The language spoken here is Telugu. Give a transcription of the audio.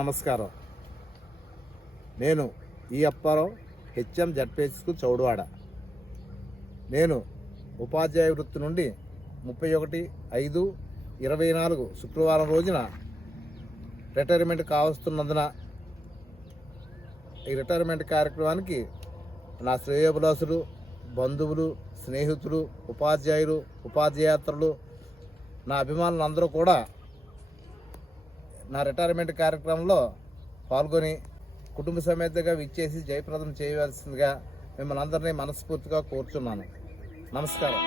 నమస్కారం. నేను ఈ Apparao, HM ZPH school Chowdavada. నేను ఉపాధ్యాయ వృత్తి నుండి 31/5/24 శుక్రవారం రోజున రిటైర్మెంట్ కావస్తున్నందున ఈ రిటైర్మెంట్ కార్యక్రమానికి నా శ్రేయోభిలాషులు, బంధువులు, స్నేహితులు, ఉపాధ్యాయులు, ఉపాధ్యాయేతరులు, నా అభిమానులు అందరూ కూడా నా రిటైర్మెంట్ కార్యక్రమంలో పాల్గొని కుటుంబ సమేతంగా విచ్చేసి జయప్రదం చేయవలసిందిగా మిమ్మల్ని అందరినీ మనస్ఫూర్తిగా కోరుచున్నాను. నమస్కారం.